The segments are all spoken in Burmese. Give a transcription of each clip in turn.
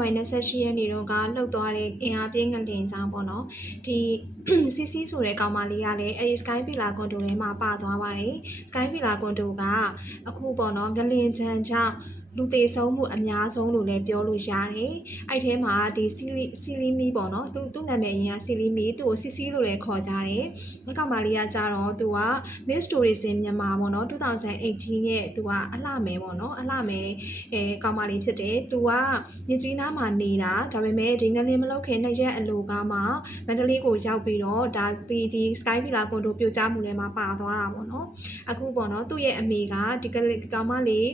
ပိုင်း28ရက်နေ့တော့ကလှုပ်သွားတဲ့အင်အားပြင်းငလင်ကြောင်းပေါ့နော်ဒီ CC ဆိုတဲ့ကောင်မလေးကလည်းအဲဒီ Sky Villa Condo ထဲမှာပါသွားပါတယ် Sky Villa Condo ကအခုပေါ့နော်ငလင်ချမ်းကြောင့် လူသေးဆုံးမှုအများဆုံးလို့လည်းပြောလို့ရတယ်။အဲ့ထဲမှာဒီစီလီစီလီမီပေါ့နော်သူသူ့နာမည်အရင်ကစီလီမီသူ့ကိုစီစီလို့လည်းခေါ်ကြတယ်။အကောင်မလေးကကြတော့သူက Miss Tourism မြန်မာပေါ့နော်2018ရဲ့သူကအလှမယ်ပေါ့နော်အလှမယ်အဲကောင်မလေးဖြစ်တယ်။သူကမြကြီးနားမှာနေတာဒါပေမဲ့ဒီငလင်းမလောက်ခင်နှစ်ရက်အလိုကမှမန္တလေးကိုရောက်ပြီးတော့ဒါဒီဒီ Sky Villa Condo ပြိုကျမှုထဲမှာပါသွားတာပေါ့နော်။အခုပေါ့နော်သူ့ရဲ့အမေကဒီကလေးကောင်မလေး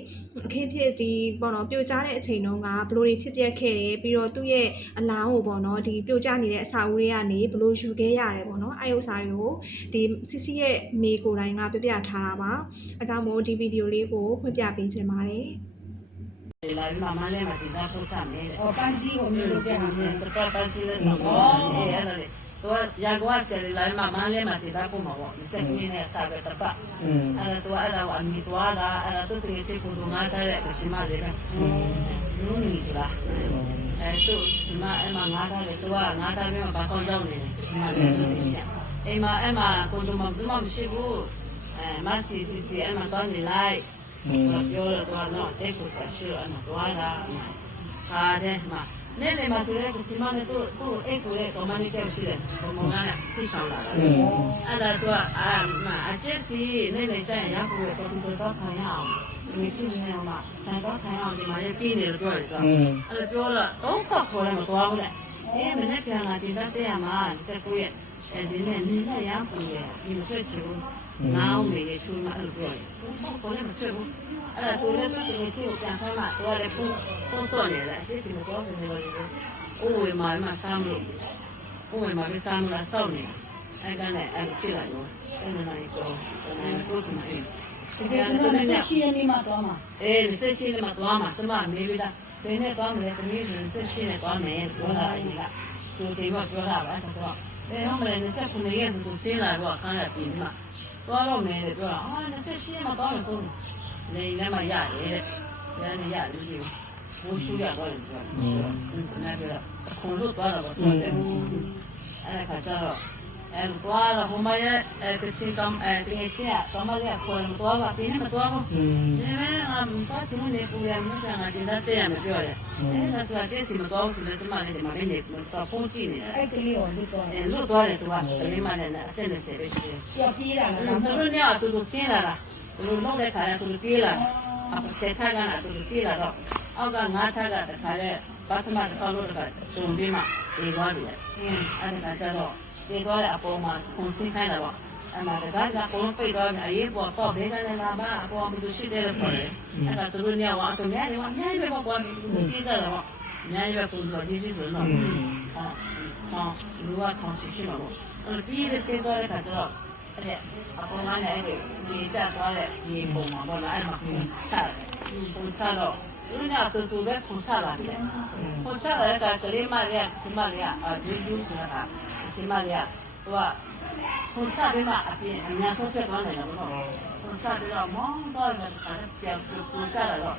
အခင်းဖြစ်ဒီပေါ့နော်ပြိုကျတဲ့အချိန်တုန်းကဘလို့တွေဖြစ်ပျက်ခဲ့တယ်ပြီးတော့သူ့ရဲ့အလောင်းကိုပေါ့နော်ဒီပြိုကျနေတဲ့အစာအုပ်တွေကနေဘလို့ယူခဲ့ရတယ်ပေါ့နော်အဲဥစ္စာတွေကိုဒီစီစီရဲ့မေကိုယ်တိုင်ကပြပြထားတာပါအဲကြောင့်မို့ဒီဗီဒီယိုလေးကိုဖွင့်ပြပေးခြင်းပါတယ်လာမမလည်းမဒီသာပုတ်ဆံနေ။အော်ပန်းစီကိုမျိုးလုပ်ပြန်နေစပတ်ပန်းစီနဲ့ဆောင်း။အော်အဲ့ဒါလေ။ ตัวอยากว่าเสร็จแล้วมามาเลยมาที่ตากูมาบอกเสร็จนี่เนี่ยสาบตะปะอะไรตัวอะไรวันนี้ตัวอะไรอะไรตัวที่เชื่อคุณดูงานได้ก็ชิมาเลยนะรู้นี่ใช่ปะไอ้ตัวชิมาไอ้มางานได้ตัวงานได้ไม่มาปะเขาเจ้าเลยชิมาเลยตัวนี้ไอ้มาไอ้มาคุณดูมันดูมันไม่ใช่กูไอ้มาสีสีสีไอ้มาตอนนี้ไล่เราโยนตัวน้องเด็กกูใส่ชื่อไอ้มาตัวอะไรขาเด็กมา အဲ့ဒါတော့အာမအကျက်စီနေ့နေ့ကျရင်ရဖို့တော့ဒီလိုတော့ခံရအောင်ဒီရှိနေမှာစံတော့ခံရအောင်ဒီမှာလည်းပြည်နေလို့ပြောတယ်ဆိုอืมအဲ့ဒါပြောတော့တော့ခေါ်ခေါ်လည်းမသွားဘူးလေအေးမနေ့ပြန်လာဒီတက်တဲ့ရမှာစက်ကိုရဲ့ အဲဒီနဲ့နင်းနဲ့ရပုံရပြင်ဆက်ချူနောင်းမေချူမအလုပ်တော့ကိုလည်းမချူဘူးအဲ့ဒါကိုလည်းပတ်တယ်ချူကြံဖမ်းမှာတော့လည်းပုံပုံစော်နေတယ်အစ်စီမတော်ဘူးလို့အိုးဝေမာမဆမ်းလို့အိုးဝေမာမဆမ်းလို့ဆောက်နေအဲ့ကနဲ့အဲ့ဖြစ်လာတော့အဲ့နာရီတော့အဲ့ကိုသူမင်းဒီကနေ့ဆက်ရှိနေမှာတော့မှာအဲဆက်ရှိနေမှာတော့မှာသမားမေးလိုက်ဘယ်နဲ့တော့မလဲတမီးရှင်ဆက်ရှိနေတော့မယ်ပြောတာကြီးကသူဒီမှာပြောတာပါတော့ တော့အဲတော့မလဲ29ရက်ဆိုသူစင်းလာတော့ခန်းရပြင်မှာသွားတော့မယ်ပြောတာအာ28ရက်မှာသွားလို့ဆုံးနေလည်းမရတယ်တဲ့။ညာနေရလူကြီးဘိုးရှူရတော့တယ်ပြောတယ်။နားပြောခုံလို့သွားတော့တော့တယ်။အဲ့ခါကျတော့အဲသွားတော့ဟိုမရဲ့အဲတချင်းကောင်အဲတင်းချင်းကမလေးကခေါ်တော့သွားပါပြင်းမသွားဘူးอืมဒီမဲ့အမ်ပါစမနေပူရမြတ်ကငါတ el cual humaya el chicham el tiensia somalia con toda pina toda eh am paso no le pude no tan agenda te am yo eh la suerte si me todos le toma le ma vende con toda punchine ay que le on todo el lo todo le toda le ma le la tele se ve yo pira la no no ya tu tu sina la lo no le cara tu pira a se taga na tu pira ro aga nga taga ta kare ဘာသမတ်အလုပ်တော့တုံပြီးမှဒီသွားပြီအဲအဲ့ဒါကြတော့ ပြေးသွားတဲ့အပေါ်မှာခုန်ဆင်းခိုင်းတာပေါ့အမှတကားကပုံပိတ်သွားပြီအေးပေါ်တော့ဘေးကလည်းလာပါအပေါ်မှာသူရှိတယ်လို့ပြောတယ်အဲ့ဒါသူတို့ညဝါတော့ညနေဝါညနေပဲပေါ်ပြီးပြေးကြတာပေါ့ညနေပဲပုံတော့ကြီးကြီးဆိုတော့ဟာဟာလူကထောင်ရှိရှိမှာပေါ့အဲ့ဒီပြေးစင်းသွားတဲ့ခါကျတော့အဲ့ဒါအပေါ်မှာလည်းဒီကြသွားတဲ့ဒီပုံမှာပေါ့လားအဲ့မှာပုံချတယ်ပုံချတော့ဒီညတူတူပဲပုံချလာတယ်ပုံချလာတဲ့ကလေးမလေးကစမလေးကအဒီဒူးဆိုတာ စမလေးကသူကပုံချပြီးမှအပြင်အများဆုံးဖြစ်သွားတယ်လို့ပေါ့ပုံချပြီးတော့မောင်းတော့လည်းခါပြန်ပုံချလာတော့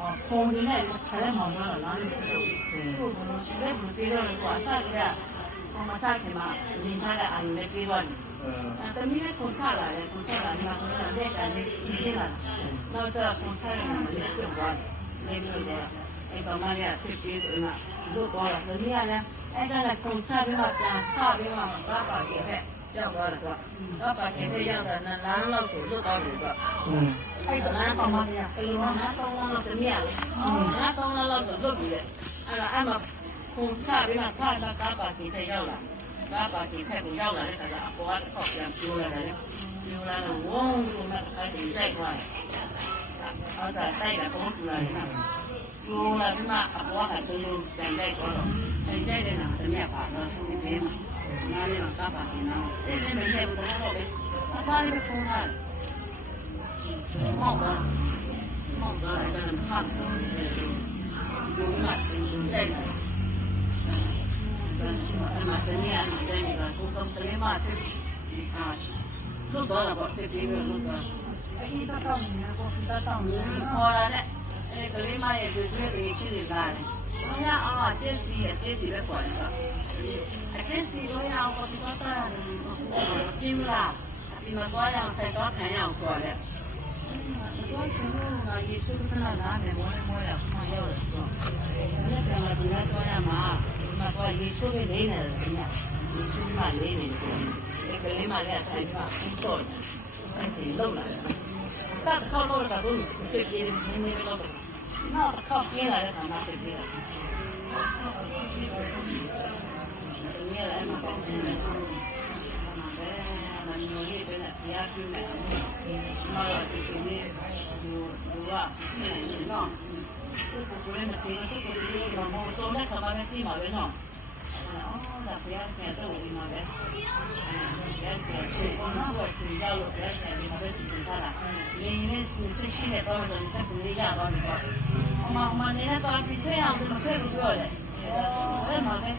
အော်ပုံရင်းနဲ့ခါလည်းမောင်းတော့လာတယ်သူတို့လည်းဘူးသေးတော့ကွာဆက်ကြဟိုမှာထားခင်မှာနေထားတဲ့အရင်လည်းပြေးသွားတယ်တမီးလည်းပုံချလာတယ်ပုံချလာတယ်ပုံချတဲ့ကလည်းရှင်းလာနောက်တော့ပုံချရတယ်လည်းပြုတ်သွားတယ်လေလို့လည်းအဲ့တော့မရဖြစ်ပြီးတော့လို့တော့တမီးကလည်း အဲ့ဒါလည်းပုံချပြီးမှပြန်ချပြီးမှဘာပါခဲ့တဲ့ရောက်သွားတယ်တော့ဘာပါခဲ့တဲ့ရောက်တာနားလမ်းလောက်ဆိုလွတ်သွားတယ်တော့อืมအဲ့ဒါနားပေါင်းမရဘယ်လိုမှနားပေါင်းလောက်တမီးကနားပေါင်းလောက်ဆိုလွတ်ပြီလေအဲ့ဒါအမှပုံချပြီးမှခါတာကားပါခဲ့တဲ့ရောက်လာကားပါတီဖက်ကိုရောက်လာတဲ့ခါကျအပေါ်ကတော့ပြန်ပြိုးလာတယ်ပြိုးလာတော့ဝုန်းဆိုမှအဲ့ဒီစိုက်သွားတယ်အော်စားတိုက်တာပုံးပြလာတယ်နော် ဆိုလာပြီးမှအပေါ်ကသူတို့တိုင်လိုက်တော့တိုင်လိုက်တဲ့နာသမီးပါတော့သူဒီမှာနားလေးတော့ကပ်ပါနေတော့အဲ့ဒီမဲ့ရဲ့ဘောတော့ပဲအဖားလေးဖုန်းလာမောက်ပါမောက်တော့အဲ့ဒါမှတ်တော့တယ်ဘုံမှာသူစိတ်တယ်အမတနီအမတနီကကိုကံတလေးမတဲ့ဒီကားလို့တော့တော့တည်ပြီးလို့တော့အဲ့ဒီတော့တောင်းနေတာကိုသူတောင်းနေတာခေါ်လာတဲ့ အဲကလေးမရဲ့တွေ့တွေ့တွေရှိနေတာလေဘုရားအောင်အကျင့်စီအကျင့်စီပဲပေါ်နေတာအကျင့်စီဘုရားအောင်ပေါ်ပြီးတော့တာတယ်ပြူလားဒီမှာတော့ရအောင်ဆက်တော့ခံရအောင်ပေါ်တယ်တော့ကျွန်တော်ကယေရှုခရစ်နာနာနဲ့မောမောရခံရတော့ဘယ်ကမှဒီတော့ရမှာဒီမှာတော့ယေရှုရဲ့နေနေတယ်ခင်ဗျယေရှုမှနေနေတယ်ဒီကလေးမလေးအတိုင်းပါအစ်တော်အဲ့ဒီလောက်လာတယ်စက်ခေါ်လို့ကတော့သူကပြေးနေနေတော့ နောက်တစ်ခေါက်ပြင်းလာတဲ့ခါမှသိတယ်မြဲလည်းမပေါ့ဘူး။ဒါနဲ့မမျိုးလေးပဲလားတရားပြမယ်။မဟုတ်ဒီကိနေဘူဘူကနော်။ကိုကိုကိုလည်းမသိဘူးကိုကိုလည်းမဟုတ်တော့လည်းခမနဲ့စီမှာပဲနော်။အော်ဒါဘုရားပြန်တော့ဒီမှာပဲ။ဘယ်ကဲရှိကောနာဘောစီရလို့ဘယ်ကဲဒီမှာပဲစီစဉ်တာလား။ဒီနေ့စစ်ရှိတဲ့တော့ဒါစက်ကူလေးရပါမယ်ပေါ့။ မမနေနဲ့တော့ပြည့်ရအောင်မဖြစ်ဘူးပြောတယ်။အဲ့မှာပဲ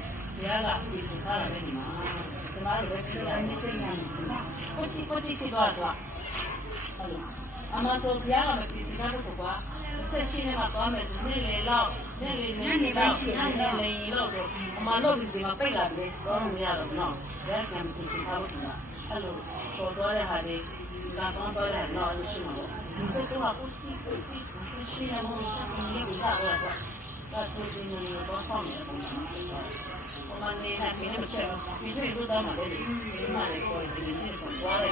ရလာပြီးစတာလည်းဒီမှာကျမတို့ကလည်းနေတယ်နော်။ကိုတိကိုတိကတော့တော့ဟုတ်လား။အမဆိုပြရမယ်ပြစကားတော့ကွာ။ဆက်ရှိနေမှာသွားမယ်ဒီနေ့လေလောက်နေ့လေညနေလောက်ရှိနေလေလောက်တော့အမလို့ဒီမှာပိတ်လာတယ်တော့မရတော့နော်။ဒါကမှစစ်စစ်ပါလို့ဆိုတာ။အဲ့လိုပေါ်တော့တဲ့ဟာလေးကတော့တော့လည်းတော့ရှိမှာပေါ့။ 我们那天没那么吃，没吃多的嘛，没嘛的过，就是很多的。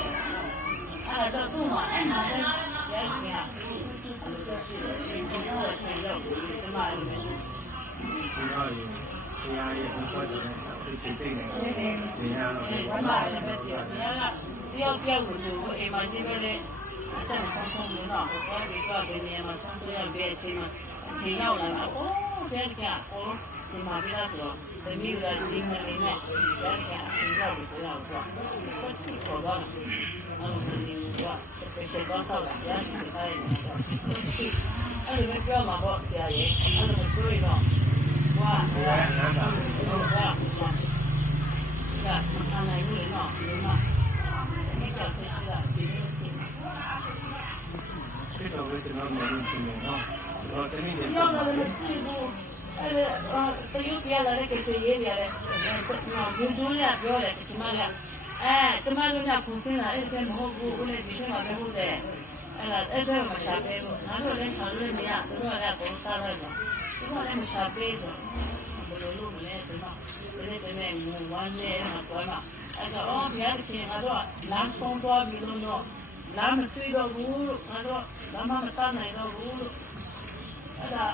啊，这种嘛，哎妈的，也是呀，就是辛苦了，现在我们他妈的。主要也，主要也很多人会决定的，你看，我们。你看，不要不要我，我哎妈这边嘞。 ည်းပဲတရားကတယောက်တယောက်ကိုလို့အိမ်မှာရှိပဲလေအဲ့ဒါဆောင်းဆောင်းလို့တော့ဘာဒီကဒီနေရာမှာဆောင်းဆောင်းရောက်တဲ့အချိန်မှာအချိန်ရောက်လာတာအိုးဘယ်ကအိုးစင်မာပြီးသားဆိုတော့တမီးကဒီမလေးနဲ့ဘယ်ကအချိန်ရောက်ပြီဆိုတော့ဆိုတော့ဒီပေါ်တော့အဲ့လိုမျိုးကတစ်ချက်တော့ဆောက်လာရစီစီထားရတယ်အဲ့လိုမျိုးပြောမှာပေါ့ဆရာကြီးအဲ့လိုမျိုးပြောရတော့ဝါဘုရားနန္ဒာဟုတ်ပါဘူး။ဒါအနိုင်လို့နော်ဒီမှာဒီကဆက်ရှိတာဒီလိုဖြစ်နေ ဖြစ်တော်ပဲကျွန်တော်မြင်လို့ရှိနေတော့တော့တနည်းနဲ့ ။ ဆော ညော က် င်း ပါ လာ လေ လို့ဒီလိုအဲ့ဒါ တရုတ်ပြလာတဲ့ကိစ္စရေးရတယ်။နော်ဘုံကျိုးရပြောတယ်ဒီမှာကအဲကျမတို့ကပူစင်းလာအဲ့ဒါမဟုတ်ဘူးဦးလေးဒီထဲမှာပဲဟုတ်တယ်။အဲ့ဒါအဲ့ဒါမရှာပေးဘူး။ငါတို့လည်းဆောင်လို့မရသူတို့ကပုံသားလိုက်တော့သူတို့လည်းမရှာပေးဘူး။ဘယ်လိုလုပ်မလဲဆိုတော့ဒီနေ့တနေ့ငူဝမ်းနဲ့မှာတော့အဲ့တော့အော်ဘုရားရှင်ကတော့လမ်းဆုံးသွားပြီလို့တော့လမ်းမတွေ့တော့ဘူးလို့ငါတို့လမ်းမမတတ်နိုင်တော့ဘူးလို့အဲ့ဒါ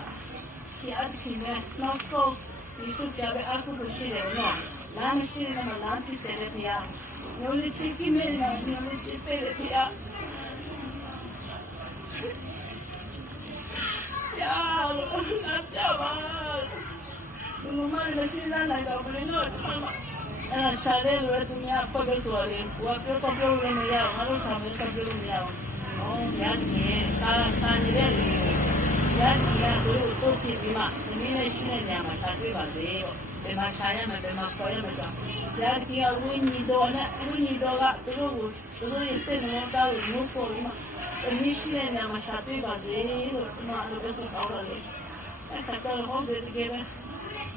ဒီအချင်းနဲ့နောက်ဆုံးဒီစုပြပဲအခုလိုရှိတယ်နော်လမ်းမရှိရင်မလမ်းပြစေတယ်ဘုရားညိုလေးချစ်ကိမဲနော်ညိုလေးချစ်ပေးတယ်ဘုရား ရှာလေလို့သူများပတ်လို့ဆိုရင်ကိုကပြောပြောလို့မရဘူးငါတို့ဆောင်ပြောပြောလို့မရဘူး။ဟောညာကြီးကာကာနေတဲ့လူညာကြီးကတို့တို့ဖြစ်ပြီးမှဒီနေ့နဲ့ရှိတဲ့ညမှာရှာတွေ့ပါစေတော့ဒီမှာရှာရမယ်ဒီမှာခေါ်ရမယ်ဆိုညာကြီးကဝိညာဉ်တော်နဲ့ဝိညာဉ်တော်ကသူတို့ကိုသူတို့ရဲ့စိတ်နဲ့တောင်းလို့မို့ဆိုပြီးမှဒီနေ့ရှိတဲ့ညမှာရှာတွေ့ပါစေလို့ဒီမှာလိုပဲဆိုတောင်းတယ်။အဲခါကျတော့ဟောဒီကေပဲ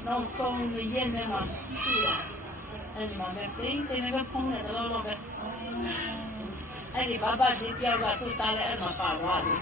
နောက်ဆုံးရဲ့နေမှာတွေ့ရအဲ့ဒီမှာပဲတင်းတင်းကဖုန်းနဲ့တော့တော့ပဲအဲ့ဒီဘာဘာကြီးပြောက်ကသူ့တားလဲအဲ့မှာပါသွားတယ်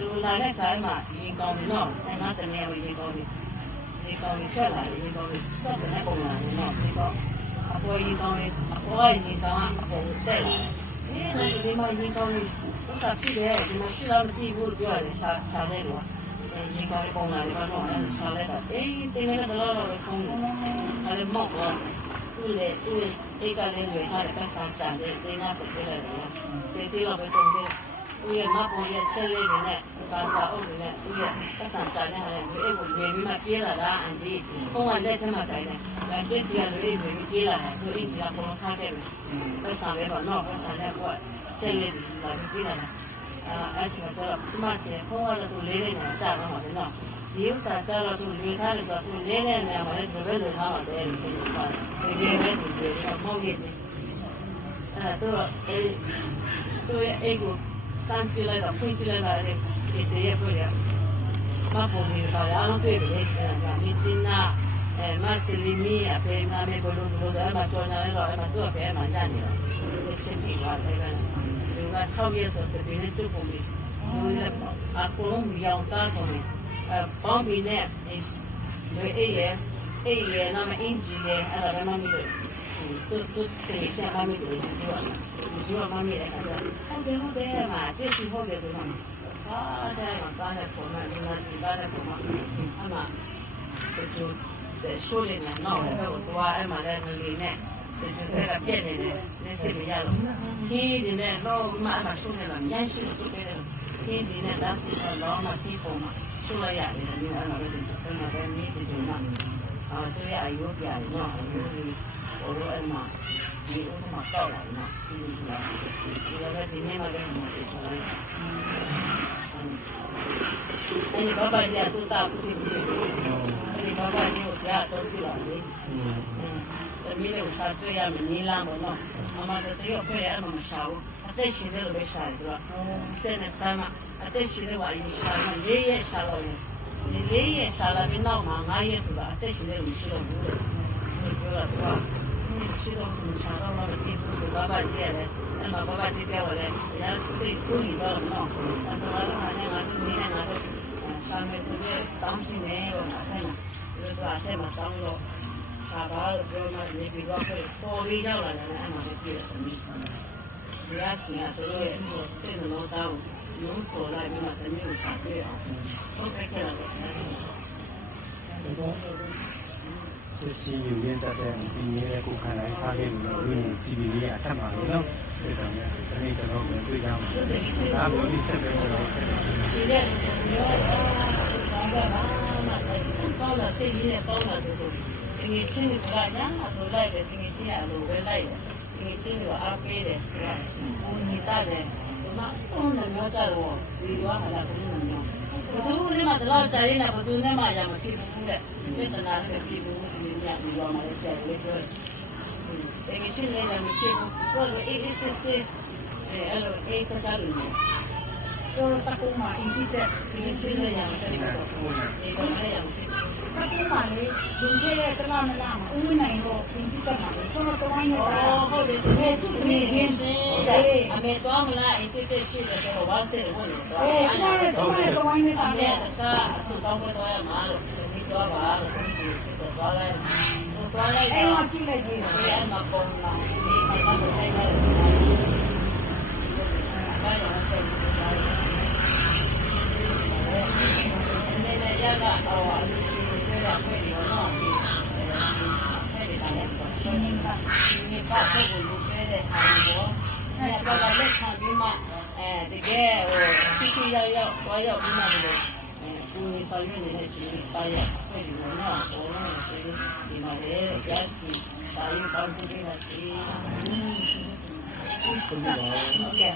တောင်းတဲ့ခါစာပါလို့ပြောတယ်စာပါတော့လည်းအဲ့ဘာဘာကြီးကနေတော့ဖွဲ့ခေါ်မှအဲ့ဒီအဲ့ဒီအဲ့ဒီမှာရောက်လာတယ်ရှာဖို့ရောက်လာတဲ့ခါကျမှရောက်လာတဲ့ခါအဲ့မှာသူတို့တို့တောင်းကိုတွေ့တယ်သူတို့လာတဲ့ခါမှာရေကောင်းတယ်နော်အဲ့မှာတနေ့ရေကောင်းတယ်ရေကောင်းတယ်ထွက်လာတယ်ရေကောင်းတယ်စက်တဲ့ပုံလာတယ်နော်ဒီတော့အပေါ်ရေကောင်းတယ်အပေါ်ရေကောင်းအပေါ်တက်လာတယ်ဒီမှာရေကောင်းတယ်သူစားပြည့်တယ်ဒီမှာရှိတော့မကြည့်ဘူးပြောတယ်ရှာရှာတဲ့ကွာရေကောင်းပုံလာတယ်ကတော့အဲ့ရှာလိုက်တာအေးတင်းနေတော့တော့ခုံးတယ်အဲ့ဒါမောက်သွားတယ်သူ့လေသူ့ဧကလေးတွေဟာကစားကြတယ်တင်းနာစပြတယ်လေစေတီတော့ပဲတုံးတယ် ဦးရဲ့မပေါ်ရဲ့ဆက်လေးတွေနဲ့ဘာသာအုပ်တွေနဲ့ဦးရဲ့အဆန်ကြတဲ့ဟာတွေအဲ့ကိုနေပြီးမှပြေးလာတာအန်ဒီဘုံကလက်ထမတိုင်းတယ်ဒါကျစီရလို့အဲ့ကိုပြေးလာတယ်သူအိမ်ကပေါ်ထားတယ်ပတ်ဆံလေးတော့တော့ပတ်ဆံလေးကဆက်လေးတွေလာပြေးလာတယ်အဲအဲ့ဒီတော့ဒီမှာကျဘုံကလည်းသူလေးလေးနဲ့ကြာတော့တယ်နော်ဒီဥစ္စာကြာတော့သူလေးထားတယ်ဆိုတော့သူလေးလေးနဲ့မှလည်းဒီဘက်လိုထားတယ်ဒီလေးလေးနဲ့ဒီလေးမောက်ရည်အဲ့တော့အဲ့သူရဲ့အိတ်ကို စမ်းကြည့်လိုက်တော့ဖွင့်ကြည့်လိုက်တာလေဒီစေရပြရမပေါ်နေတာရအောင်တွေ့တယ်အဲ့ဒါမြင်းကျင်းနာအဲမဆလီမီအဖေငါမေဘလို့ဘလို့ဒါမှကြော်ညာလဲတော့အဲ့မှာသူ့အဖေမှညာနေတာဒီစင်တီကလည်းဒီက6ရက်ဆိုစပင်းနဲ့ကျုပ်ပုံပြီးဒီလည်းအကူလုံးရောင်တာပုံပြီးအဲပေါင်းပြီးနဲ့ဒီအေးရဲ့အေးရဲ့နာမအင်ဂျီရဲ့အဲ့ဒါမှမလို့ သူသူတေးချာမှမလို့ဒီကဒီကမှမလို့အဲ့ဒါဟုတ်တယ်ဟုတ်တယ်မှာကျစီဟုတ်တယ်ဆိုတော့အာတဲ့မှာကားနဲ့ပုံမှန်ဒီနာဒီကားနဲ့ပုံမှန်အမှတူရှိုးနေနော်အဲ့တော့တော့အဲ့မှာလည်းနေနေဒီစက်ကပြက်နေတယ်လက်စစ်မရလို့ဒီဒီနဲ့တော့မှအမှရှိုးနေလားညရှိလို့တူတယ်ဒီဒီနဲ့ဒါစီတော့မှဒီပုံမှာရှိုးလိုက်ရတယ်ဒီအဲ့မှာလည်းဒီမှာလည်းနေဒီမှာအာတွေ့အယုတ်ပြရနော် ဒီဟိုတော့အဲ့မှာဒီဥစ္စာမှာတောက်လာနော်ဒီလိုဒီလိုဒီနေ့မှလည်းမသိဘူးအဲ့ဒီဘာဘာကြီးကတူတာကူတီဘူးအဲ့ဒီဘာဘာကြီးကိုကြားတော့ပြလာလေတမီးလည်းစားတွေ့ရမနေလားမနော်အမတို့တရောဖဲရအောင်မရှာဘူးအသက်ရှင်တယ်လို့ပဲရှာတယ်သူကစက်နဲ့ဆမ်းမအသက်ရှင်တယ်ဝါရင်ရှာမလေးရဲ့ရှာလို့လေလေးရဲ့ရှာလာပြီးနောက်မှာငါးရဲ့ဆိုတာအသက်ရှင်တယ်လို့ရှိတော့ဘူးလေပြောတာတော့ ရှိတော့သူရှာတော့မဖြစ်ဘူးဆိုဘာဘာကြီးရတယ်အဲ့မှာဘာဘာကြီးပြောတယ်ရစိတ်ဆူနေတော့နော်အဲ့တော့လည်းငါနဲ့ငါတို့နေနဲ့ငါတို့ဆမ်းမယ်ဆိုတော့တောင်းစီနေတော့အဲ့မှာဒီတော့အဲ့မှာတောင်းတော့ရှာပါလို့ပြောမှနေပြီးတော့ပေါ်ပြီးရောက်လာတယ်အဲ့မှာလည်းပြည့်တယ်ဒီကကြီးကတို့ရဲ့စိတ်နှလုံးသားကိုလုံးစော်လိုက်ပြီးမှတမျိုးကို ရှာပြအောင်ဟုတ်ကဲ့ကြတယ်စစ်စီယူရတဲ့တဲ့ဒီရဲ့ကိုခံလိုက်ထားခဲ့လို့ဝင်းစီဘီလေးအထက်မှာလေနော်ဒီတော့လည်းဒီနေ့ကျွန်တော်တို့တွေ့ကြမှာဒါမျိုးဒီဆက်ပဲတော့ဒီနေ့ဒီရောဆောင်းကလာမှာတော့လာစိတ်ကြီးနဲ့ပေါင်းလာတယ်ဆိုဒီငယ်ချင်းကညာအလိုလိုက်တယ်ဒီငယ်ချင်းကအလိုပဲလိုက်တယ်ဒီငယ်ချင်းကအားပေးတယ်ဟိုနေတာတယ်ဒီ မှာအုံးနဲ့ပြောကြတော့ဒီတော့ဟာလာဘူးနော်ဘသူလည်းမတော်ကြရင်းနဲ့ဘသူနဲ့မှရမဖြစ်ဘူးတဲ့ပြဿနာလည်းဖြစ်ဘူးဒီနေ့ဒီတော့မှလည်းဆက်ပြီးပြောတယ်ငယ်ချင်းလည်းမဖြစ်ဘူးတော့အေးအေးဆေးဆေးအဲအဲ့လိုအေးဆက်စားလို့တော့တကူမှာအင်ဂျီတက်ဒီချင်းလည်းရမယ်ဒီတော့ဒီတော့လည်းရမ အပြင်မှာလေလူခဲ့တဲ့တမမလာမှာဦးနိုင်တော့ပြင်ပြတ်မှာဆိုတော့တော့နေတာဟုတ်တယ်ဒီနေ့သူ့နေရင်းရှင်အမေတော်မလားအစ်စ်စ်ရှိတယ်ဆိုတော့ဘာစေဝင်လို့တော့အဲ့ဒါတော့တော့နေတာလေတခြားအဆူတော့တော့ရမှာလို့ဒီတော့ပါလို့ဒီဆိုတော့လည်းတော့လည်းအဲ့တော့ကြည့်လိုက်ကြည့်အဲ့မှာပုံလာဒီမှာတော့တိုင်းတယ်အဲ့ဒါဆက်ပြီးတော့နေနေရကတော့ ဘာသာလက်ခံပြီးမှအဲတကယ်ဟိုချစ်ချစ်ရောက်ရောက်သွားရောက်ပြီးမှဒီလိုအဲကိုယ်ဆောင်ရွက်နေတဲ့ချိန်ပါရဖွဲ့ဒီလိုနော်ဟိုလည်းဒီမှာလေကြားကြည့်ပါရင်ပေါင်းစုနေတာစီဟုတ်ကဲ့